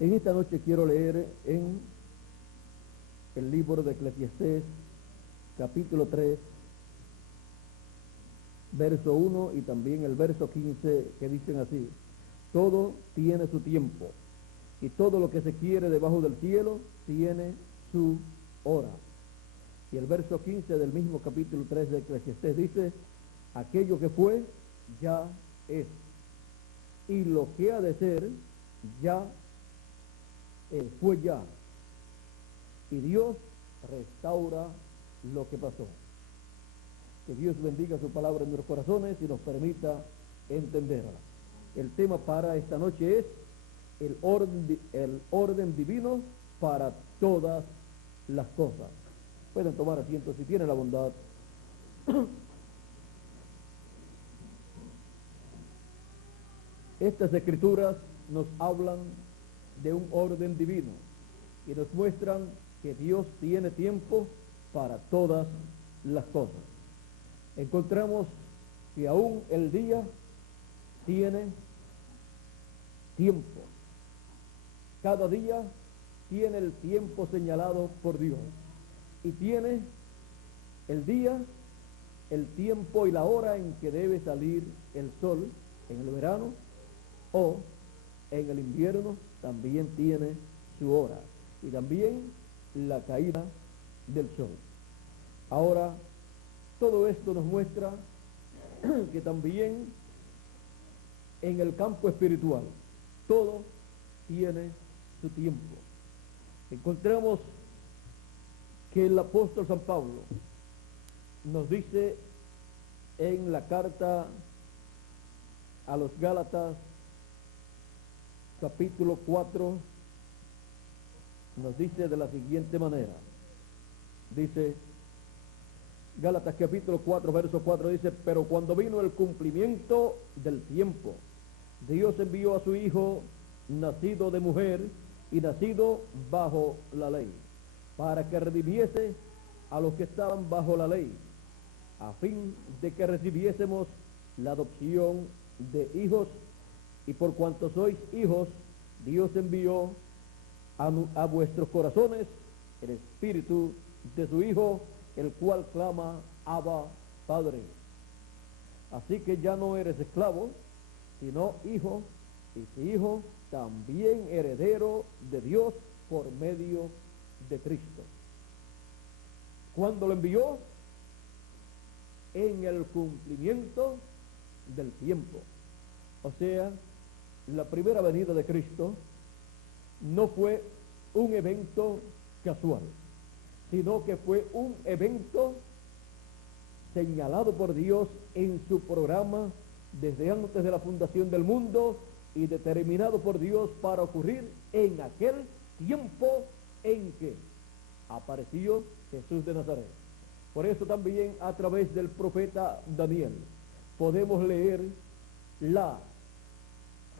En esta noche quiero leer en el libro de Eclesiastés, capítulo 3, verso 1 y también el verso 15, que dicen así: todo tiene su tiempo, y todo lo que se quiere debajo del cielo tiene su hora. Y el verso 15 del mismo capítulo 3 de Eclesiastés dice: aquello que fue, ya es, y lo que ha de ser, ya fue ya, y Dios restaura lo que pasó. Que Dios bendiga su palabra en nuestros corazones y nos permita entenderla. El tema para esta noche es el orden divino para todas las cosas. Pueden tomar asiento si tienen la bondad. Estas escrituras nos hablan de un orden divino y nos muestran que Dios tiene tiempo para todas las cosas. Encontramos que aún el día tiene tiempo. Cada día tiene el tiempo señalado por Dios. Y tiene el día, el tiempo y la hora en que debe salir el sol en el verano, o en el invierno también tiene su hora. Y también la caída del sol. Ahora, todo esto nos muestra que también en el campo espiritual todo tiene su tiempo. Encontramos que el apóstol San Pablo nos dice en la carta a los Gálatas, capítulo 4, nos dice de la siguiente manera. Dice, Gálatas capítulo 4, verso 4, dice: pero cuando vino el cumplimiento del tiempo, Dios envió a su Hijo, nacido de mujer y nacido bajo la ley, para que redimiese a los que estaban bajo la ley, a fin de que recibiésemos la adopción de hijos. Y por cuanto sois hijos, Dios envió a vuestros corazones el espíritu de su Hijo, el cual clama: Abba, Padre. Así que ya no eres esclavo, sino hijo, y si hijo, también heredero de Dios por medio de Cristo. ¿Cuándo lo envió? En el cumplimiento del tiempo. O sea, la primera venida de Cristo no fue un evento casual, sino que fue un evento señalado por Dios en su programa desde antes de la fundación del mundo y determinado por Dios para ocurrir en aquel tiempo en que apareció Jesús de Nazaret. Por eso también a través del profeta Daniel podemos leer la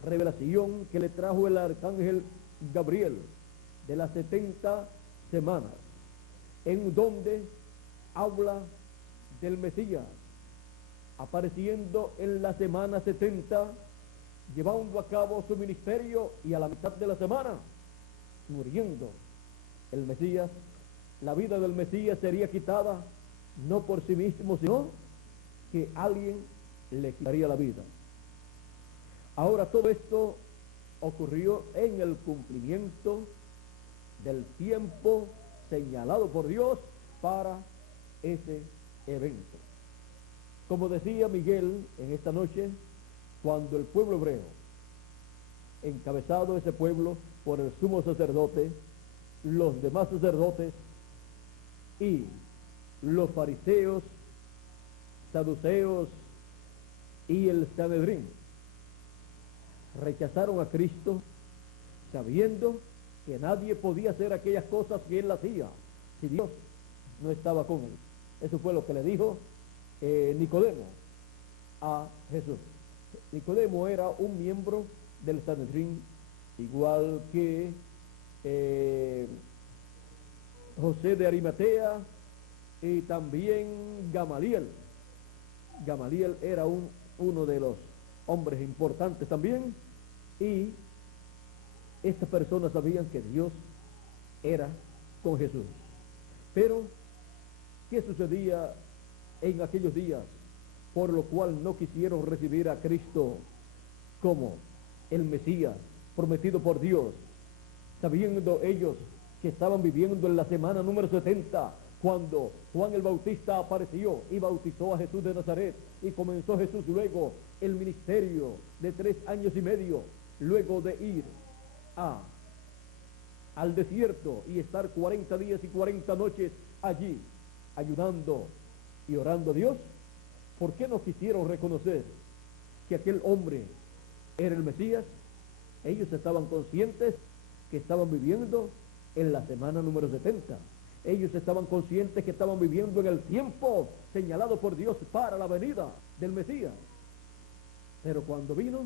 revelación que le trajo el arcángel Gabriel de las 70 semanas, en donde habla del Mesías apareciendo en la semana 70, llevando a cabo su ministerio, y a la mitad de la semana muriendo el Mesías. La vida del Mesías sería quitada no por sí mismo, sino que alguien le quitaría la vida. Ahora, todo esto ocurrió en el cumplimiento del tiempo señalado por Dios para ese evento. Como decía Miguel en esta noche, cuando el pueblo hebreo, encabezado ese pueblo por el sumo sacerdote, los demás sacerdotes y los fariseos, saduceos y el Sanedrín, rechazaron a Cristo, sabiendo que nadie podía hacer aquellas cosas que él hacía si Dios no estaba con él. Eso fue lo que le dijo Nicodemo a Jesús. Nicodemo era un miembro del Sanedrín, igual que José de Arimatea y también Gamaliel. Gamaliel era uno, uno de los hombres importantes también, y Estas personas sabían que Dios era con Jesús. Pero, ¿qué sucedía en aquellos días? Por lo cual no quisieron recibir a Cristo como el Mesías prometido por Dios, sabiendo ellos que estaban viviendo en la semana número 70, cuando Juan el Bautista apareció y bautizó a Jesús de Nazaret, y comenzó Jesús luego el ministerio de 3 años y medio, luego de ir al desierto y estar 40 días y 40 noches allí, ayudando y orando a Dios. ¿Por qué no quisieron reconocer que aquel hombre era el Mesías? Ellos estaban conscientes que estaban viviendo en la semana número 70. Ellos estaban conscientes que estaban viviendo en el tiempo señalado por Dios para la venida del Mesías. Pero cuando vino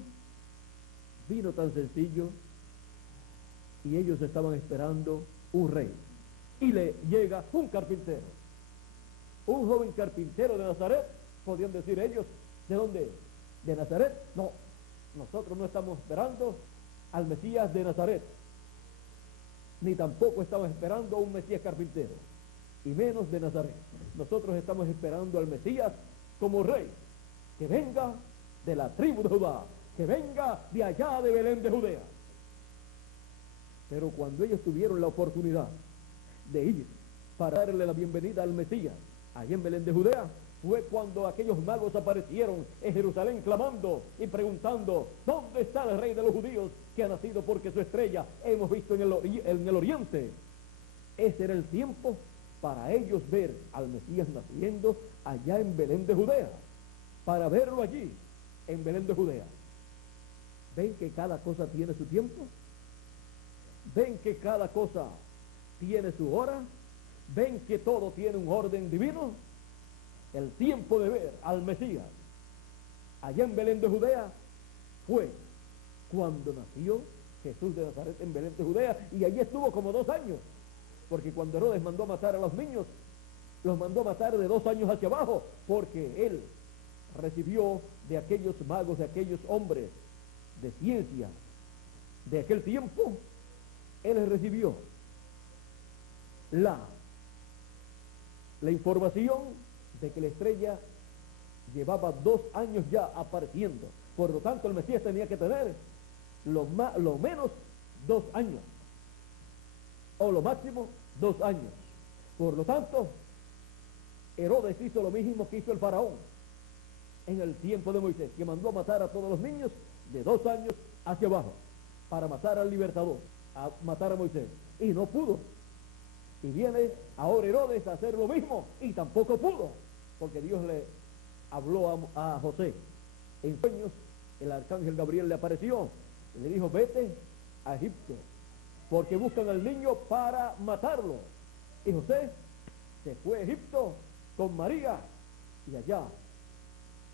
tan sencillo, y ellos estaban esperando un rey. Y le llega un carpintero, un joven carpintero de Nazaret. Podrían decir ellos, ¿de dónde? ¿De Nazaret? No, nosotros no estamos esperando al Mesías de Nazaret, ni tampoco estamos esperando a un Mesías carpintero, y menos de Nazaret. Nosotros estamos esperando al Mesías como rey, que venga de la tribu de Judá, que venga de allá de Belén de Judea. Pero cuando ellos tuvieron la oportunidad de ir para darle la bienvenida al Mesías allá en Belén de Judea, fue cuando aquellos magos aparecieron en Jerusalén clamando y preguntando: ¿dónde está el rey de los judíos que ha nacido? Porque su estrella hemos visto en el oriente. Ese era el tiempo para ellos ver al Mesías naciendo allá en Belén de Judea, para verlo allí en Belén de Judea. ¿Ven que cada cosa tiene su tiempo? ¿Ven que cada cosa tiene su hora? ¿Ven que todo tiene un orden divino? El tiempo de ver al Mesías allá en Belén de Judea fue cuando nació Jesús de Nazaret en Belén de Judea, y allí estuvo como 2 años, porque cuando Herodes mandó a matar a los niños, los mandó a matar de 2 años hacia abajo, porque él recibió de aquellos magos, de aquellos hombres de ciencia de aquel tiempo, él recibió la información de que la estrella llevaba 2 años ya apareciendo. Por lo tanto, el Mesías tenía que tener lo menos 2 años, o lo máximo 2 años. Por lo tanto, Herodes hizo lo mismo que hizo el faraón en el tiempo de Moisés, que mandó a matar a todos los niños de 2 años hacia abajo, para matar al libertador, a matar a Moisés, y no pudo. Y viene ahora Herodes a hacer lo mismo, y tampoco pudo, porque Dios le habló a José en sueños. El arcángel Gabriel le apareció y le dijo: vete a Egipto, porque buscan al niño para matarlo. Y José se fue a Egipto con María, y allá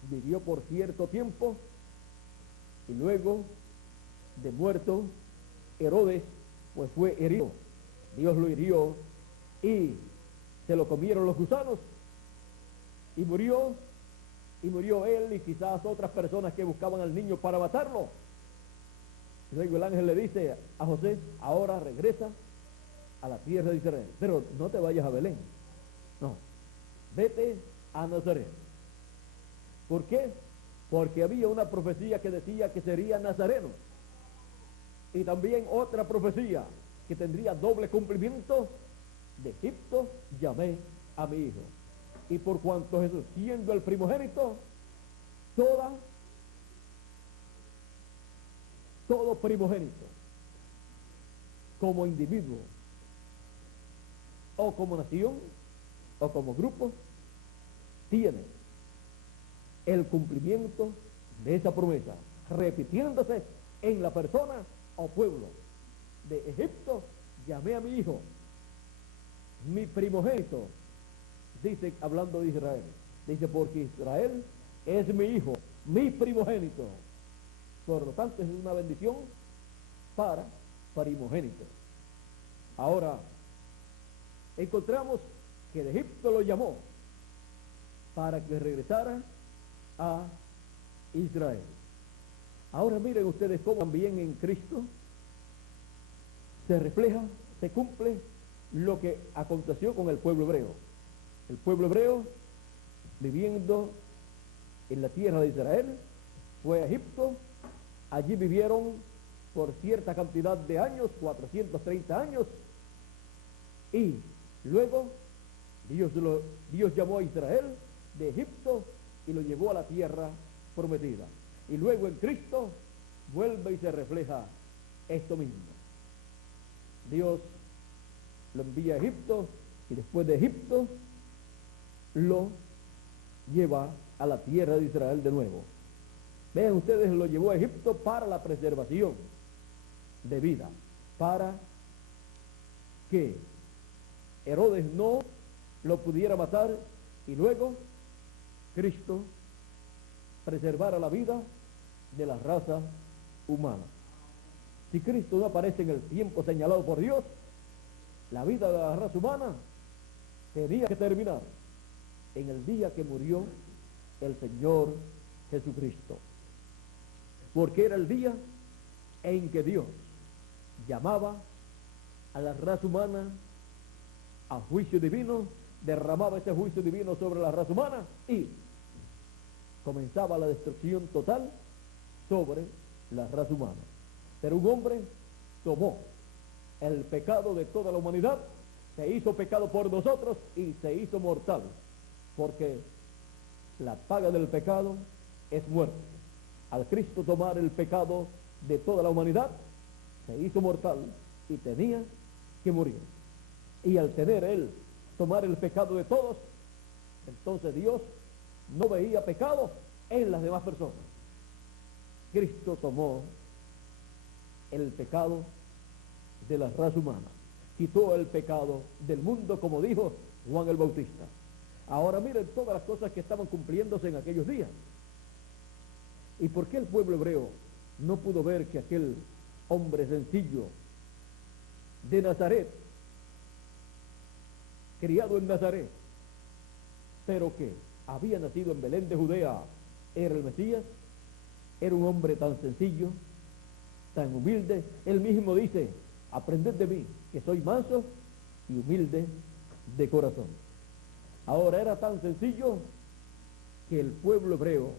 vivió por cierto tiempo, y luego de muerto Herodes, pues fue herido. Dios lo hirió y se lo comieron los gusanos, y murió él y quizás otras personas que buscaban al niño para matarlo. Luego el ángel le dice a José: ahora regresa a la tierra de Israel, pero no te vayas a Belén, no, vete a Nazaret. ¿Por qué? Porque había una profecía que decía que sería nazareno, y también otra profecía que tendría doble cumplimiento: de Egipto llamé a mi hijo. Y por cuanto Jesús, siendo el primogénito, todo primogénito, como individuo, o como nación, o como grupo, tiene el cumplimiento de esa promesa, repitiéndose en la persona o pueblo. De Egipto llamé a mi hijo, mi primogénito, dice, hablando de Israel, dice: porque Israel es mi hijo, mi primogénito. Por lo tanto, es una bendición para primogénito. Ahora, encontramos que de Egipto lo llamó para que regresara a Israel. Ahora miren ustedes cómo también en Cristo se refleja, se cumple lo que aconteció con el pueblo hebreo. El pueblo hebreo, viviendo en la tierra de Israel, fue a Egipto. Allí vivieron por cierta cantidad de años, 430 años, y luego Dios llamó a Israel de Egipto y lo llevó a la tierra prometida. Y luego en Cristo vuelve y se refleja esto mismo. Dios lo envía a Egipto y después de Egipto lo lleva a la tierra de Israel de nuevo. Vean ustedes, lo llevó a Egipto para la preservación de vida, para que Herodes no lo pudiera matar y luego Cristo preservara la vida de la raza humana. Si Cristo no aparece en el tiempo señalado por Dios, la vida de la raza humana tenía que terminar en el día que murió el Señor Jesucristo, porque era el día en que Dios llamaba a la raza humana a juicio divino, derramaba ese juicio divino sobre la raza humana y comenzaba la destrucción total sobre la raza humana. Pero un hombre tomó el pecado de toda la humanidad, se hizo pecado por nosotros y se hizo mortal, porque la paga del pecado es muerte. Al Cristo tomar el pecado de toda la humanidad, se hizo mortal y tenía que morir. Y al tener él tomar el pecado de todos, entonces Dios no veía pecado en las demás personas. Cristo tomó el pecado de la raza humana, quitó el pecado del mundo, como dijo Juan el Bautista. Ahora miren todas las cosas que estaban cumpliéndose en aquellos días. ¿Y por qué el pueblo hebreo no pudo ver que aquel hombre sencillo de Nazaret, criado en Nazaret, pero que había nacido en Belén de Judea, era el Mesías? Era un hombre tan sencillo, tan humilde. Él mismo dice: aprended de mí, que soy manso y humilde de corazón. Ahora, era tan sencillo que el pueblo hebreo,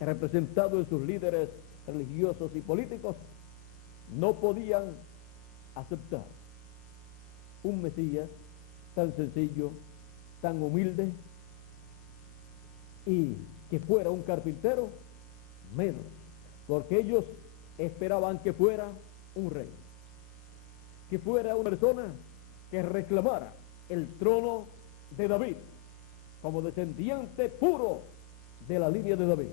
representado en sus líderes religiosos y políticos, no podían aceptar un Mesías tan sencillo, tan humilde, y que fuera un carpintero, menos, porque ellos esperaban que fuera un rey, que fuera una persona que reclamara el trono de David, como descendiente puro de la línea de David,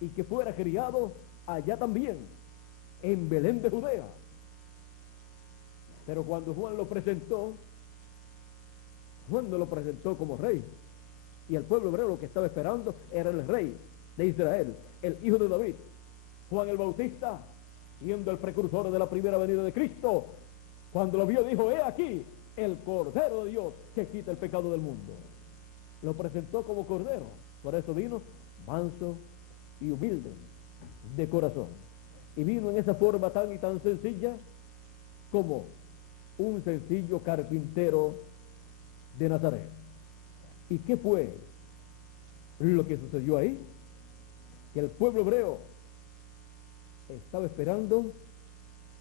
y que fuera criado allá también, en Belén de Judea. Pero cuando Juan lo presentó, Juan no lo presentó como rey, y el pueblo hebreo lo que estaba esperando era el rey de Israel, el hijo de David. Juan el Bautista, siendo el precursor de la primera venida de Cristo, cuando lo vio dijo: he aquí el Cordero de Dios que quita el pecado del mundo. Lo presentó como Cordero, por eso vino manso y humilde de corazón, y vino en esa forma tan y tan sencilla como un sencillo carpintero de Nazaret. ¿Y qué fue lo que sucedió ahí? Que el pueblo hebreo estaba esperando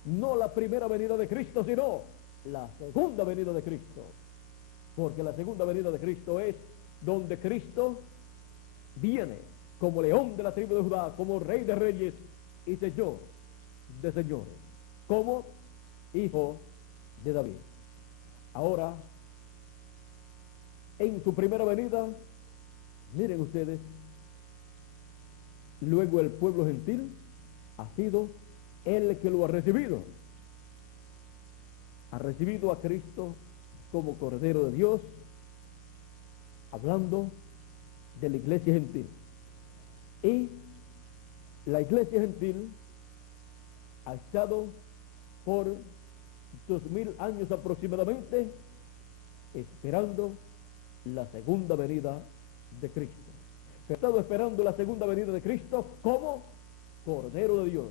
no la primera venida de Cristo, sino la segunda venida de Cristo, porque la segunda venida de Cristo es donde Cristo viene como león de la tribu de Judá, como rey de reyes y señor de señores, como hijo de David. Ahora, en su primera venida, miren ustedes, luego el pueblo gentil ha sido el que lo ha recibido a Cristo como Cordero de Dios, hablando de la iglesia gentil. Y la iglesia gentil ha estado por 2000 años aproximadamente esperando la segunda venida de Cristo. Ha estado esperando la segunda venida de Cristo como Cordero de Dios,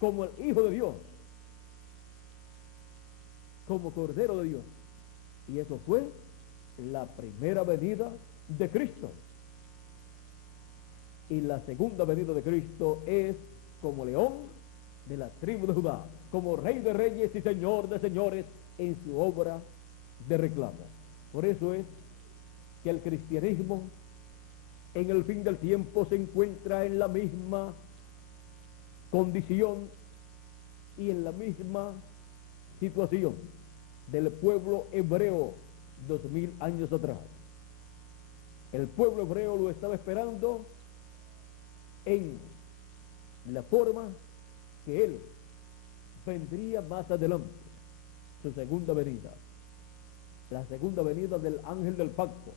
como el Hijo de Dios, como Cordero de Dios. Y eso fue la primera venida de Cristo. Y la segunda venida de Cristo es como león de la tribu de Judá, como Rey de reyes y Señor de señores en su obra de reclamo. Por eso es que el cristianismo en el fin del tiempo se encuentra en la misma condición y en la misma situación del pueblo hebreo 2000 años atrás. El pueblo hebreo lo estaba esperando en la forma que él vendría más adelante, su segunda venida, la segunda venida del ángel del pacto,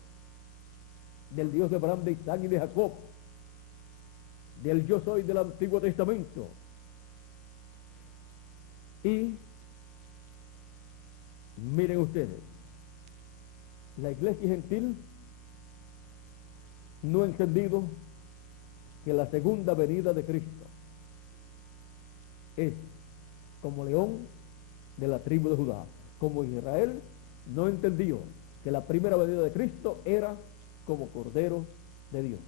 del Dios de Abraham, de Isaac y de Jacob, del yo soy del Antiguo Testamento. Y miren ustedes, la iglesia gentil no ha entendido que la segunda venida de Cristo es como león de la tribu de Judá, como Israel no entendió que la primera venida de Cristo era como Cordero de Dios.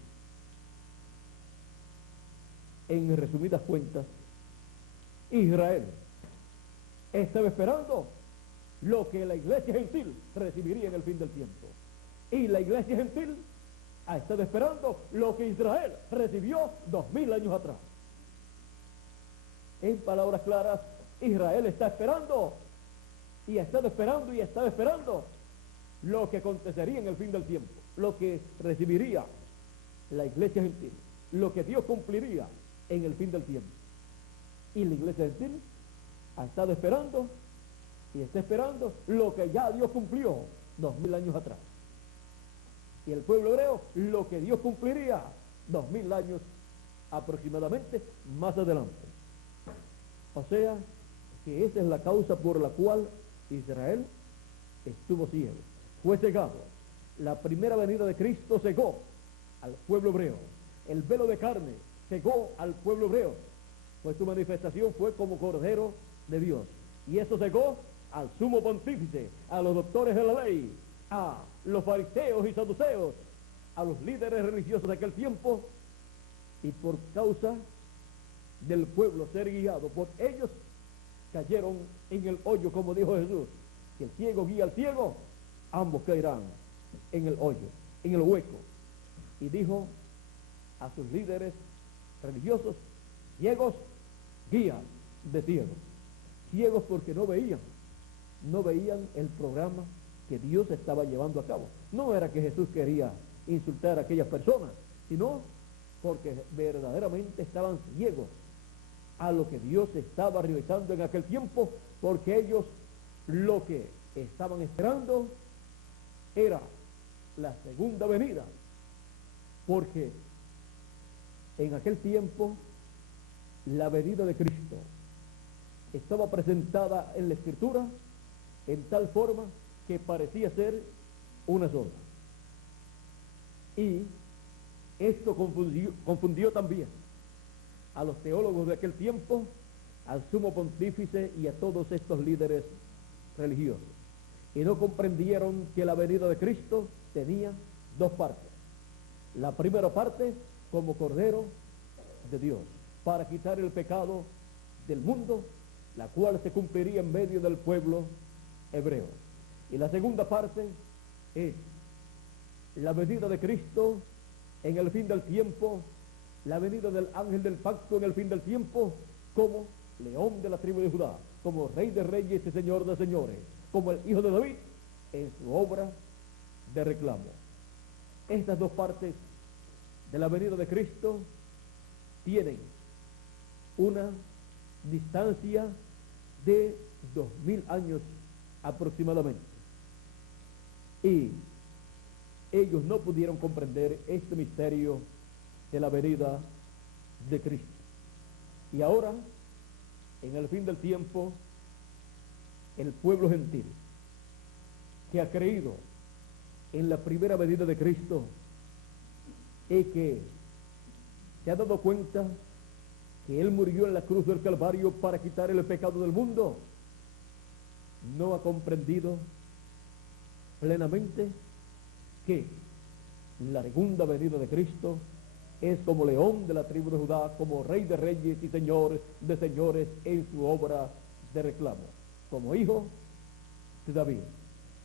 En resumidas cuentas, Israel estaba esperando lo que la iglesia gentil recibiría en el fin del tiempo, y la iglesia gentil ha estado esperando lo que Israel recibió 2000 años atrás. En palabras claras, Israel está esperando y ha estado esperando y estaba esperando lo que acontecería en el fin del tiempo, lo que recibiría la iglesia gentil, lo que Dios cumpliría en el fin del tiempo. Y la iglesia gentil ha estado esperando y está esperando lo que ya Dios cumplió 2000 años atrás. Y el pueblo hebreo lo que Dios cumpliría 2000 años aproximadamente más adelante. O sea, que esa es la causa por la cual Israel estuvo ciego, fue cegado. La primera venida de Cristo cegó al pueblo hebreo. El velo de carne cegó al pueblo hebreo, pues su manifestación fue como Cordero de Dios. Y eso cegó al sumo pontífice, a los doctores de la ley, a los fariseos y saduceos, a los líderes religiosos de aquel tiempo, y por causa del pueblo ser guiado por ellos, cayeron en el hoyo, como dijo Jesús, que el ciego guía al ciego, ambos caerán en el hoyo, en el hueco. Y dijo a sus líderes religiosos: ciegos, guías de ciegos. Ciegos porque no veían el programa que Dios estaba llevando a cabo. No era que Jesús quería insultar a aquellas personas, sino porque verdaderamente estaban ciegos a lo que Dios estaba realizando en aquel tiempo, porque ellos lo que estaban esperando era la segunda venida, porque en aquel tiempo la venida de Cristo estaba presentada en la Escritura en tal forma que parecía ser una sola. Y esto confundió también a los teólogos de aquel tiempo, al sumo pontífice y a todos estos líderes religiosos. Y no comprendieron que la venida de Cristo tenía dos partes. La primera parte como Cordero de Dios, para quitar el pecado del mundo, la cual se cumpliría en medio del pueblo hebreo. Y la segunda parte es la venida de Cristo en el fin del tiempo, la venida del ángel del pacto en el fin del tiempo, como león de la tribu de Judá, como Rey de reyes y Señor de señores, como el Hijo de David en su obra de reclamo. Estas dos partes de la venida de Cristo tienen una distancia de 2000 años aproximadamente, y ellos no pudieron comprender este misterio de la venida de Cristo. Y ahora, en el fin del tiempo, el pueblo gentil que ha creído en la primera venida de Cristo y que se ha dado cuenta que Él murió en la cruz del Calvario para quitar el pecado del mundo, no ha comprendido plenamente que la segunda venida de Cristo es como león de la tribu de Judá, como rey de reyes y señor de señores en su obra de reclamo, como hijo de David,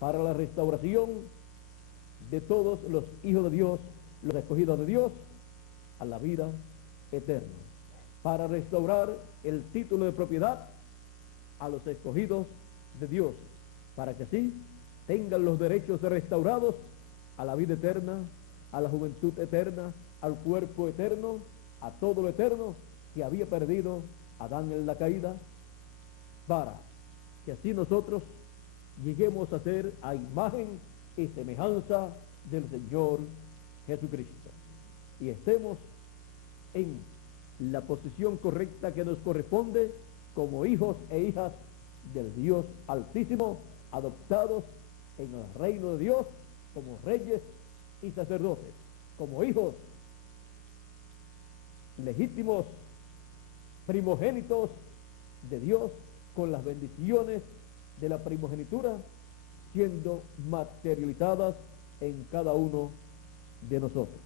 para la restauración de todos los hijos de Dios, los escogidos de Dios, a la vida eterna, para restaurar el título de propiedad a los escogidos de Dios, para que así tengan los derechos restaurados a la vida eterna, a la juventud eterna, al cuerpo eterno, a todo lo eterno que había perdido Adán en la caída, para que así nosotros lleguemos a ser a imagen y semejanza del Señor Jesucristo y estemos en la posición correcta que nos corresponde como hijos e hijas del Dios Altísimo, adoptados en el reino de Dios como reyes y sacerdotes, como hijos legítimos, primogénitos de Dios, con las bendiciones de la primogenitura siendo materializadas en cada uno de nosotros.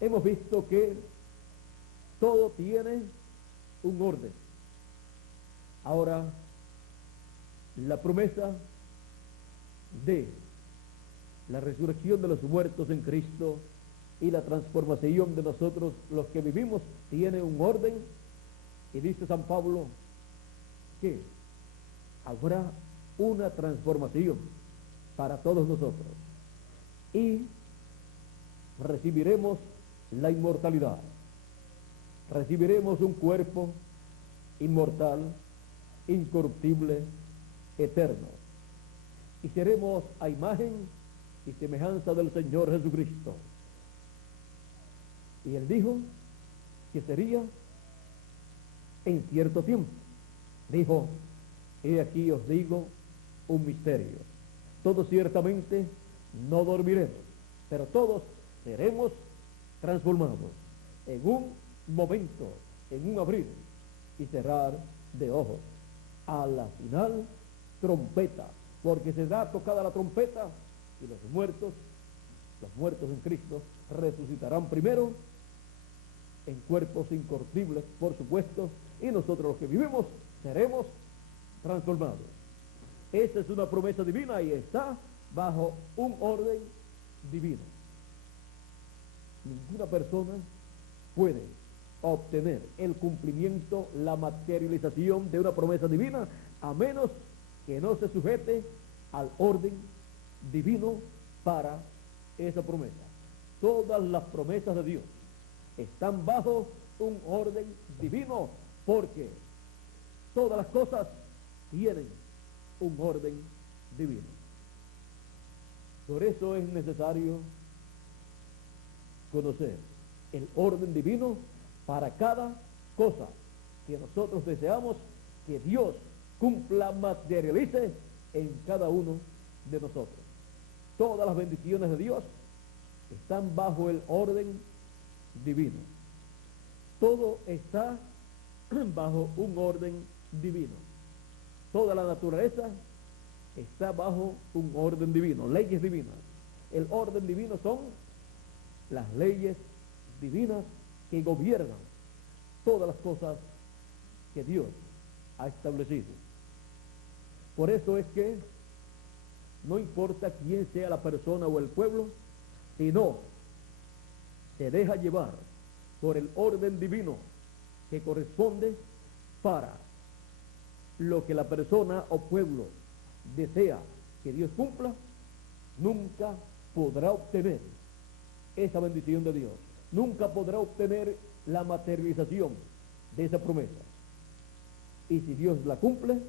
Hemos visto que todo tiene un orden. Ahora, la promesa de la resurrección de los muertos en Cristo y la transformación de nosotros, los que vivimos, tiene un orden, y dice San Pablo que habrá una transformación para todos nosotros y recibiremos la inmortalidad, recibiremos un cuerpo inmortal, incorruptible, eterno, y seremos a imagen y semejanza del Señor Jesucristo. Y él dijo que sería en cierto tiempo. Dijo: he aquí os digo un misterio. Todos ciertamente no dormiremos, pero todos seremos transformados en un momento, en un abrir y cerrar de ojos. A la final, trompeta, porque será tocada la trompeta y los muertos en Cristo, resucitarán primero en cuerpos incorruptibles, por supuesto, y nosotros los que vivimos seremos transformados. Esa es una promesa divina y está bajo un orden divino. Ninguna persona puede obtener el cumplimiento, la materialización de una promesa divina, a menos que no se sujete al orden divino para esa promesa. Todas las promesas de Dios están bajo un orden divino, porque todas las cosas tienen un orden divino. Por eso es necesario conocer el orden divino para cada cosa que nosotros deseamos que Dios cumpla, materialice en cada uno de nosotros. Todas las bendiciones de Dios están bajo el orden divino. Todo está bajo un orden divino. Toda la naturaleza está bajo un orden divino, leyes divinas. El orden divino son las leyes divinas que gobiernan todas las cosas que Dios ha establecido. Por eso es que no importa quién sea la persona o el pueblo, sino se deja llevar por el orden divino que corresponde para lo que la persona o pueblo desea que Dios cumpla, nunca podrá obtener esa bendición de Dios, nunca podrá obtener la materialización de esa promesa. Y si Dios la cumple,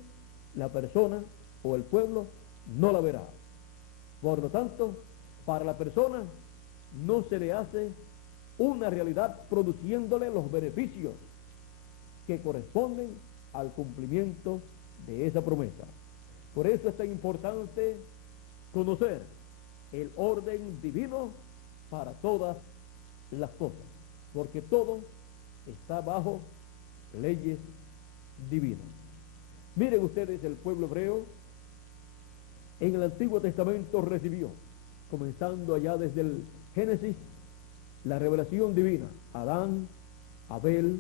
la persona o el pueblo no la verá. Por lo tanto, para la persona no se le hace una realidad produciéndole los beneficios que corresponden al cumplimiento de esa promesa. Por eso es tan importante conocer el orden divino para todas las cosas, porque todo está bajo leyes divinas. Miren ustedes, el pueblo hebreo en el Antiguo Testamento recibió, comenzando allá desde el Génesis, la revelación divina. Adán, Abel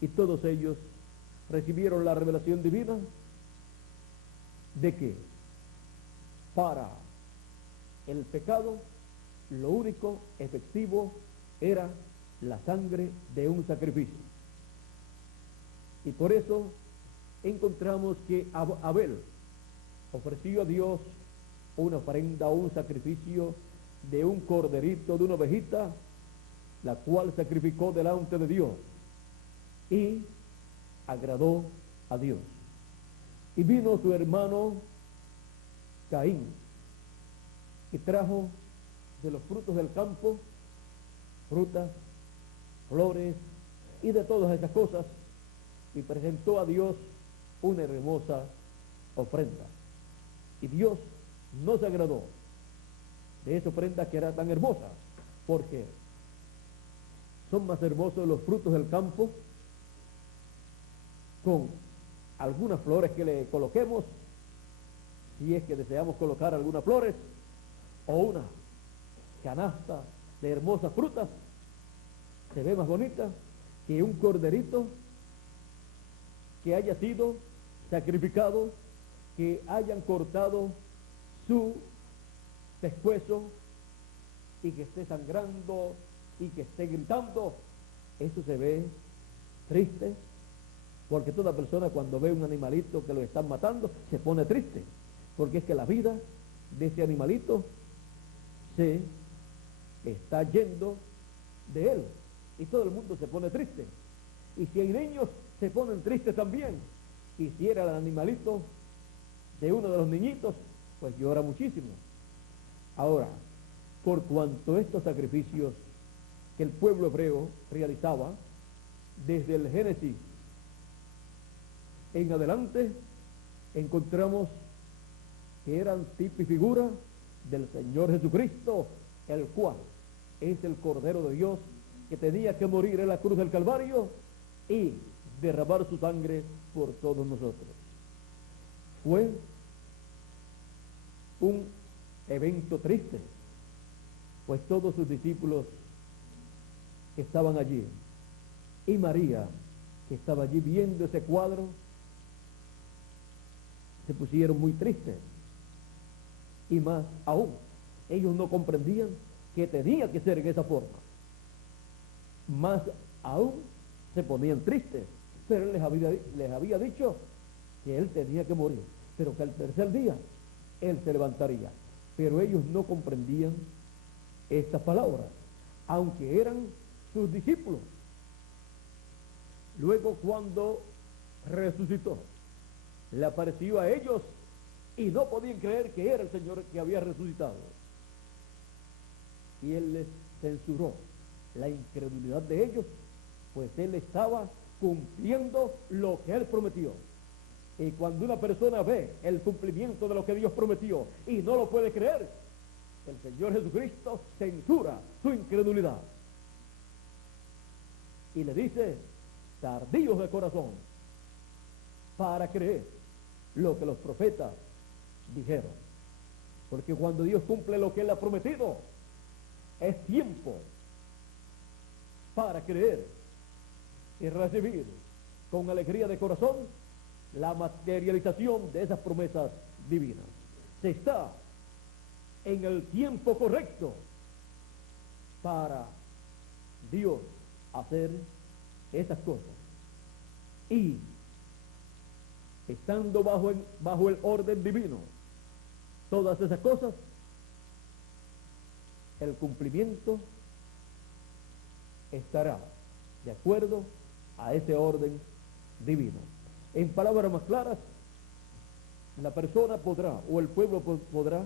y todos ellos recibieron la revelación divina de que para el pecado lo único efectivo era la sangre de un sacrificio. Y por eso encontramos que Abel ofreció a Dios una ofrenda o un sacrificio de un corderito, de una ovejita, la cual sacrificó delante de Dios y agradó a Dios. Y vino su hermano Caín y trajo de los frutos del campo frutas, flores y de todas esas cosas, y presentó a Dios una hermosa ofrenda. Y Dios no se agradó de esa ofrenda que era tan hermosa, porque son más hermosos los frutos del campo con algunas flores que le coloquemos, si es que deseamos colocar algunas flores, o una canasta de hermosas frutas, se ve más bonita que un corderito que haya sido sacrificado, que hayan cortado su pescuezo y que esté sangrando y que esté gritando. Eso se ve triste, porque toda persona cuando ve un animalito que lo están matando se pone triste, porque es que la vida de ese animalito se está yendo de él y todo el mundo se pone triste. Y si hay niños, se ponen tristes también. Y si era el animalito de uno de los niñitos, pues llora muchísimo. Ahora, por cuanto estos sacrificios que el pueblo hebreo realizaba desde el Génesis en adelante, encontramos que eran tipo y figura del Señor Jesucristo, el cual es el Cordero de Dios que tenía que morir en la cruz del Calvario y derramar su sangre por todos nosotros. Fue un evento triste, pues todos sus discípulos que estaban allí y María, que estaba allí viendo ese cuadro, se pusieron muy tristes. Y más aún, ellos no comprendían que tenía que ser en esa forma. Más aún, se ponían tristes, pero él les había dicho que él tenía que morir, pero que al tercer día él se levantaría. Pero ellos no comprendían estas palabras, aunque eran sus discípulos. Luego, cuando resucitó, le apareció a ellos y no podían creer que era el Señor que había resucitado. Y él les censuró la incredulidad de ellos, pues él estaba cumpliendo lo que él prometió. Y cuando una persona ve el cumplimiento de lo que Dios prometió y no lo puede creer, el Señor Jesucristo censura su incredulidad y le dice: tardíos de corazón para creer lo que los profetas dijeron. Porque cuando Dios cumple lo que él ha prometido, es tiempo para creer y recibir con alegría de corazón la materialización de esas promesas divinas. Se está en el tiempo correcto para Dios hacer esas cosas. Y estando bajo el orden divino, todas esas cosas, el cumplimiento estará de acuerdo a ese orden divino. En palabras más claras, la persona podrá, o el pueblo podrá,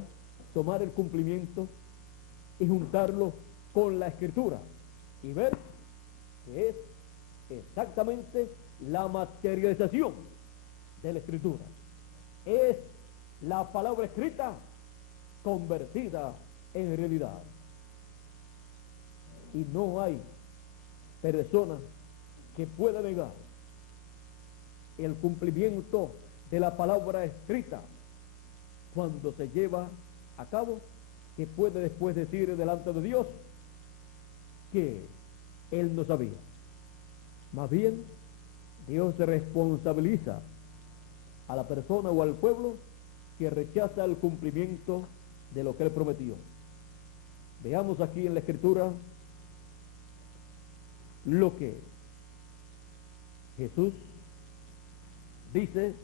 tomar el cumplimiento y juntarlo con la Escritura y ver que es exactamente la materialización de la Escritura. Es la palabra escrita convertida en realidad. Y no hay persona que pueda negar el cumplimiento de la palabra escrita cuando se lleva a cabo, que puede después decir delante de Dios que él no sabía. Más bien, Dios se responsabiliza a la persona o al pueblo que rechaza el cumplimiento de lo que él prometió. Veamos aquí en la Escritura lo que Jesús dice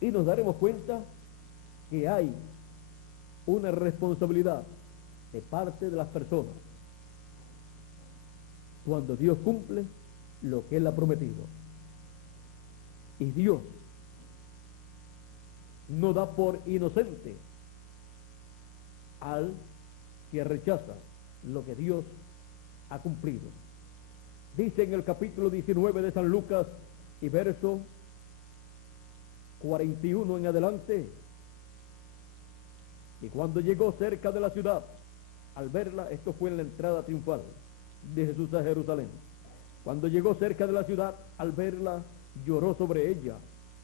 y nos daremos cuenta que hay una responsabilidad de parte de las personas cuando Dios cumple lo que él ha prometido. Y Dios no da por inocente al que rechaza lo que Dios ha cumplido. Dice en el capítulo 19 de San Lucas y verso 41 en adelante: y cuando llegó cerca de la ciudad, al verla, esto fue en la entrada triunfal de Jesús a Jerusalén, cuando llegó cerca de la ciudad, al verla, lloró sobre ella,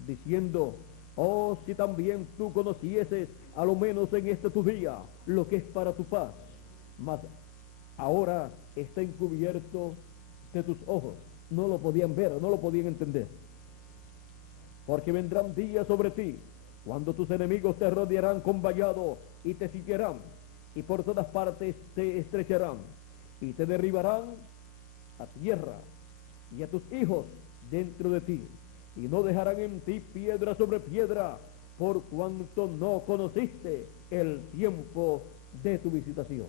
diciendo: oh, si también tú conocieses, a lo menos en este tu día, lo que es para tu paz, mas ahora está encubierto de tus ojos. No lo podían ver, no lo podían entender. Porque vendrán días sobre ti, cuando tus enemigos te rodearán con vallado y te sitiarán, y por todas partes te estrecharán, y te derribarán a tierra, y a tus hijos dentro de ti, y no dejarán en ti piedra sobre piedra, por cuanto no conociste el tiempo de tu visitación.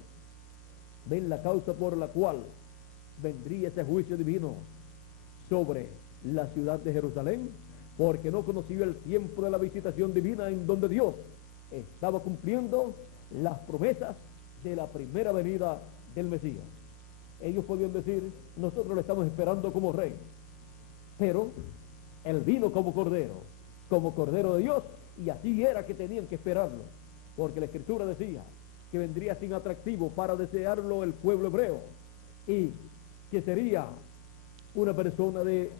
Ven la causa por la cual vendría ese juicio divino sobre la ciudad de Jerusalén, porque no conoció el tiempo de la visitación divina en donde Dios estaba cumpliendo las promesas de la primera venida del Mesías. Ellos podían decir: nosotros le estamos esperando como rey, pero él vino como cordero de Dios, y así era que tenían que esperarlo, porque la Escritura decía que vendría sin atractivo para desearlo el pueblo hebreo, y que sería una persona de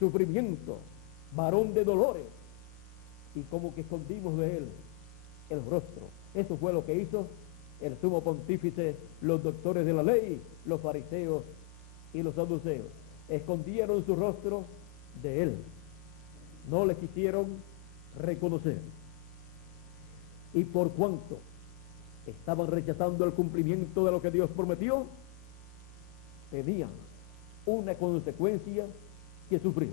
sufrimiento, varón de dolores, y como que escondimos de él el rostro. Eso fue lo que hizo el sumo pontífice, los doctores de la ley, los fariseos y los saduceos. Escondieron su rostro de él, no le quisieron reconocer. Y por cuanto estaban rechazando el cumplimiento de lo que Dios prometió, tenían una consecuencia que sufrir,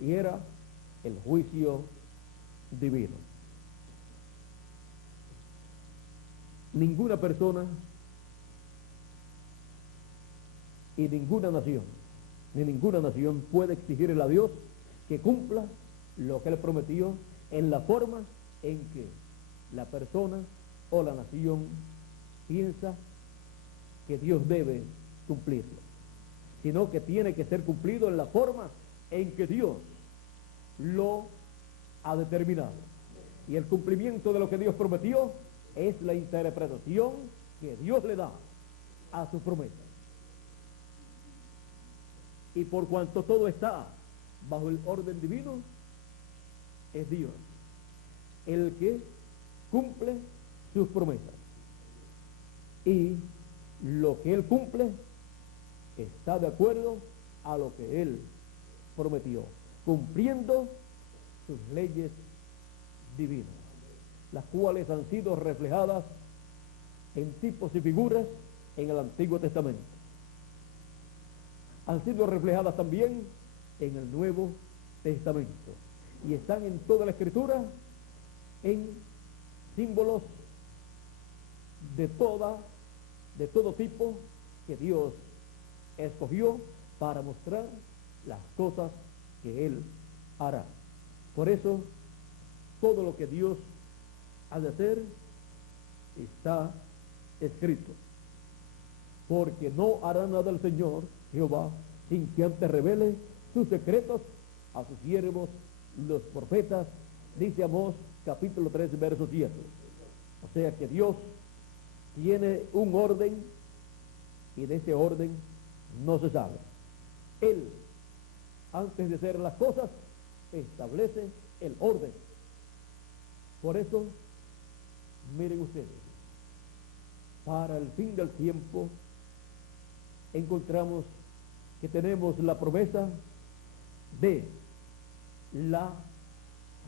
y era el juicio divino. Ninguna persona y ninguna nación puede exigirle a Dios que cumpla lo que él prometió en la forma en que la persona o la nación piensa que Dios debe cumplirlo, sino que tiene que ser cumplido en la forma en que Dios lo ha determinado. Y el cumplimiento de lo que Dios prometió es la interpretación que Dios le da a sus promesas. Y por cuanto todo está bajo el orden divino, es Dios el que cumple sus promesas. Y lo que Él cumple está de acuerdo a lo que Él prometió, cumpliendo sus leyes divinas, las cuales han sido reflejadas en tipos y figuras en el Antiguo Testamento. Han sido reflejadas también en el Nuevo Testamento, y están en toda la Escritura en símbolos de todo tipo que Dios escogió para mostrar las cosas que Él hará. Por eso, todo lo que Dios ha de hacer está escrito, porque no hará nada el Señor Jehová sin que antes revele sus secretos a sus siervos los profetas, dice Amós capítulo 3 verso 7. O sea que Dios tiene un orden, y de ese orden no se sabe. Él, antes de hacer las cosas, establece el orden. Por eso, miren ustedes, para el fin del tiempo encontramos que tenemos la promesa de la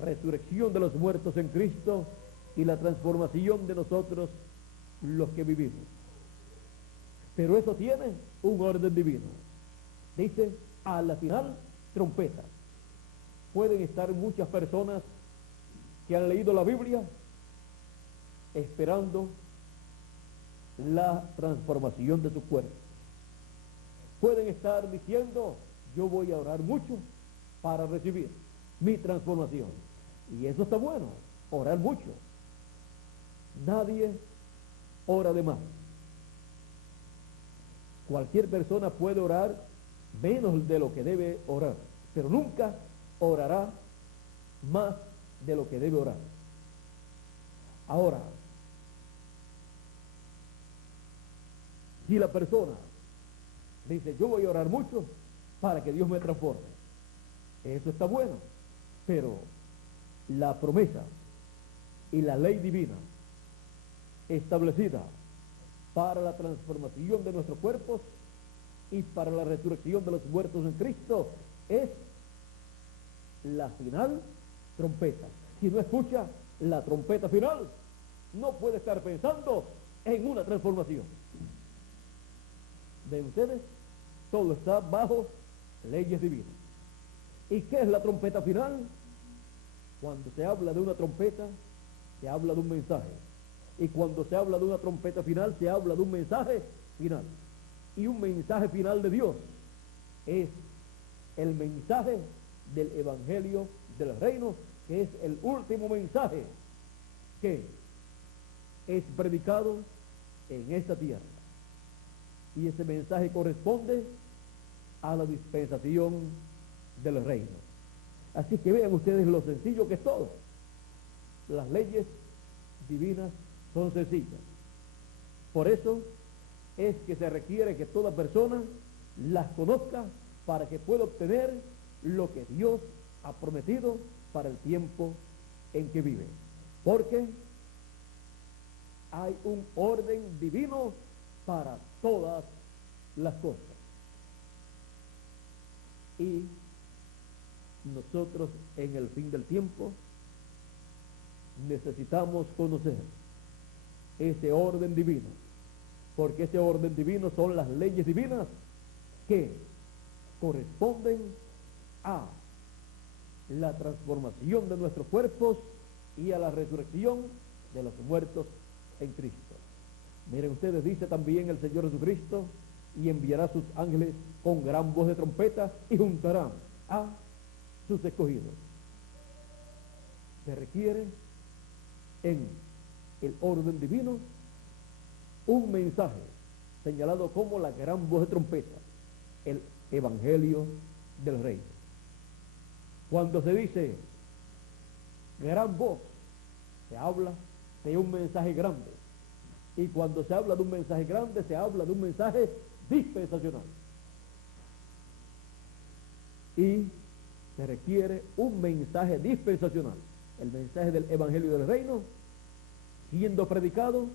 resurrección de los muertos en Cristo y la transformación de nosotros los que vivimos. Pero eso tiene un orden divino. Dice, a la final, trompeta. Pueden estar muchas personas que han leído la Biblia esperando la transformación de su cuerpo. Pueden estar diciendo, yo voy a orar mucho para recibir mi transformación. Y eso está bueno, orar mucho. Nadie ora de más. Cualquier persona puede orar menos de lo que debe orar, pero nunca orará más de lo que debe orar. Ahora, si la persona dice, yo voy a orar mucho para que Dios me transforme, eso está bueno, pero la promesa y la ley divina establecida para la transformación de nuestros cuerpos y para la resurrección de los muertos en Cristo es la final trompeta. Si no escucha la trompeta final, no puede estar pensando en una transformación. ¿Ven ustedes? Todo está bajo leyes divinas. ¿Y qué es la trompeta final? Cuando se habla de una trompeta, se habla de un mensaje. Y cuando se habla de una trompeta final, se habla de un mensaje final. Y un mensaje final de Dios es el mensaje del Evangelio del Reino, que es el último mensaje que es predicado en esta tierra. Y ese mensaje corresponde a la dispensación del reino. Así que vean ustedes lo sencillo que es todo. Las leyes divinas son sencillas. Por eso es que se requiere que toda persona las conozca para que pueda obtener lo que Dios ha prometido para el tiempo en que vive. Porque hay un orden divino para todas las cosas. Y nosotros en el fin del tiempo necesitamos conocer ese orden divino, porque ese orden divino son las leyes divinas que corresponden a la transformación de nuestros cuerpos y a la resurrección de los muertos en Cristo. Miren ustedes, dice también el Señor Jesucristo, y enviará sus ángeles con gran voz de trompeta y juntarán a sus escogidos. Se requiere en el orden divino un mensaje señalado como la gran voz de trompeta, el Evangelio del Reino. Cuando se dice gran voz, se habla de un mensaje grande. Y cuando se habla de un mensaje grande, se habla de un mensaje dispensacional. Y se requiere un mensaje dispensacional, el mensaje del Evangelio del Reino, siendo predicado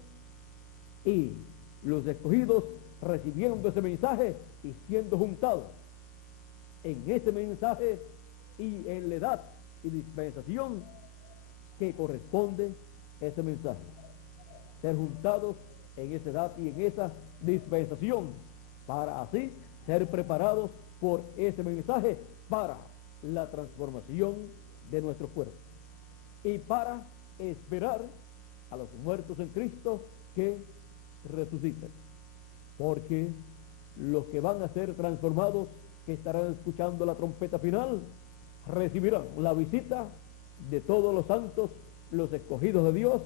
y los escogidos recibiendo ese mensaje y siendo juntados en ese mensaje y en la edad y dispensación que corresponde ese mensaje. Ser juntados en esa edad y en esa dispensación para así ser preparados por ese mensaje para la transformación de nuestro cuerpo y para esperar a los muertos en Cristo que resuciten, porque los que van a ser transformados, que estarán escuchando la trompeta final, recibirán la visita de todos los santos, los escogidos de Dios,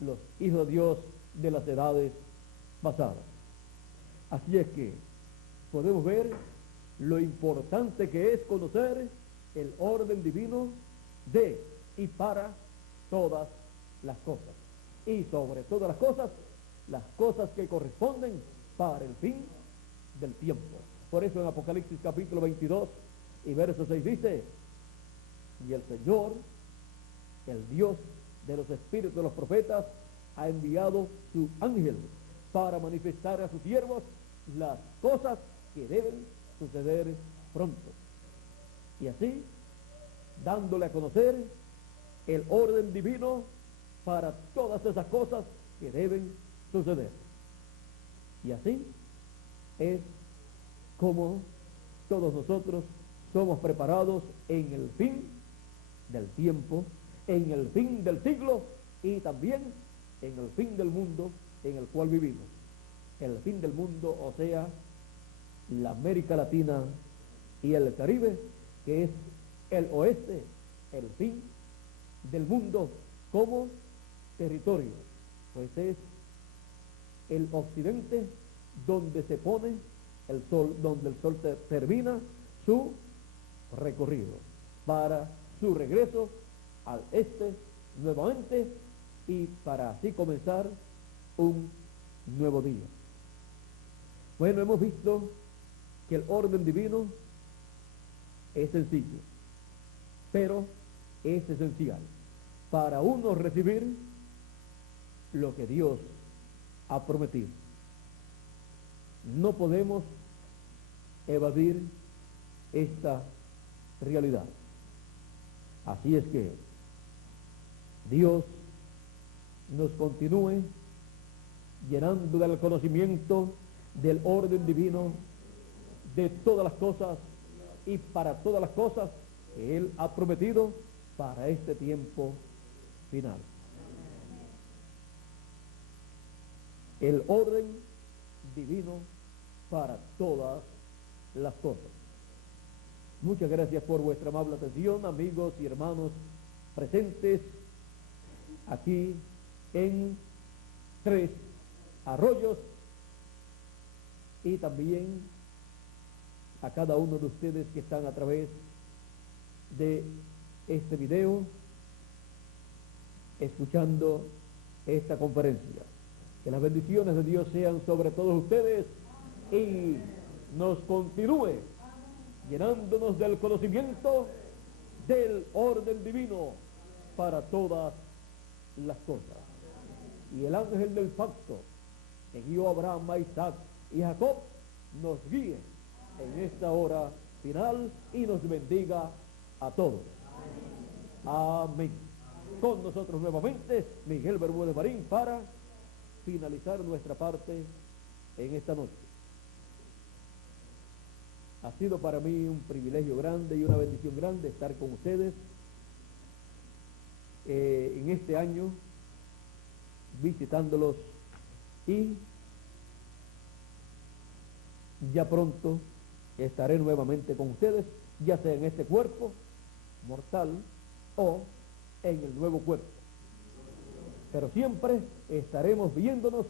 los hijos de Dios de las edades pasadas. Así es que podemos ver lo importante que es conocer el orden divino de y para todas las cosas, y sobre todas las cosas que corresponden para el fin del tiempo. Por eso en Apocalipsis capítulo 22 y verso 6 dice, y el Señor el Dios de los espíritus de los profetas ha enviado su ángel para manifestar a sus siervos las cosas que deben suceder pronto. Y así, dándole a conocer el orden divino para todas esas cosas que deben suceder. Y así es como todos nosotros somos preparados en el fin del tiempo, en el fin del siglo y también en el fin del mundo en el cual vivimos. El fin del mundo, o sea, la América Latina y el Caribe, que es el oeste, el fin del mundo como territorio, pues es el occidente donde se pone el sol, donde el sol termina su recorrido para su regreso al este nuevamente y para así comenzar un nuevo día. Bueno, hemos visto que el orden divino es sencillo, pero es esencial para uno recibir lo que Dios ha prometido. No podemos evadir esta realidad. Así es que Dios nos continúe llenando del conocimiento del orden divino de todas las cosas y para todas las cosas que Él ha prometido para este tiempo final. El orden divino para todas las cosas. Muchas gracias por vuestra amable atención, amigos y hermanos presentes aquí en Tres Arroyos, y también a cada uno de ustedes que están a través de este video escuchando esta conferencia. Que las bendiciones de Dios sean sobre todos ustedes y nos continúe llenándonos del conocimiento del orden divino para todas las cosas. Y el ángel del pacto que guió a Abraham, a Isaac y a Jacob nos guíe en esta hora final y nos bendiga a todos. Amén. Con nosotros nuevamente Miguel Bermúdez Marín para finalizar nuestra parte en esta noche. Ha sido para mí un privilegio grande y una bendición grande estar con ustedes en este año, visitándolos, y ya pronto estaré nuevamente con ustedes, ya sea en este cuerpo mortal o en el nuevo cuerpo. Pero siempre estaremos viéndonos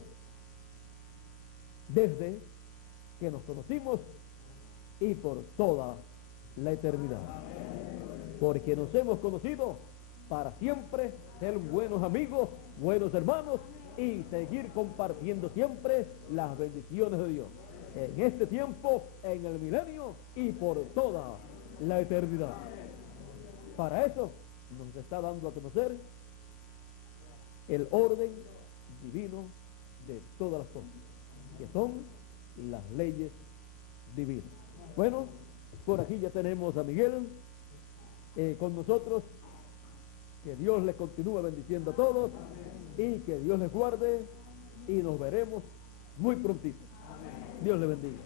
desde que nos conocimos y por toda la eternidad. Porque nos hemos conocido para siempre ser buenos amigos, buenos hermanos y seguir compartiendo siempre las bendiciones de Dios. En este tiempo, en el milenio y por toda la eternidad. Para eso nos está dando a conocer el orden divino de todas las cosas, que son las leyes divinas. Bueno, por aquí ya tenemos a Miguel con nosotros. Que Dios les continúe bendiciendo a todos y que Dios les guarde y nos veremos muy prontito. Dios les bendiga.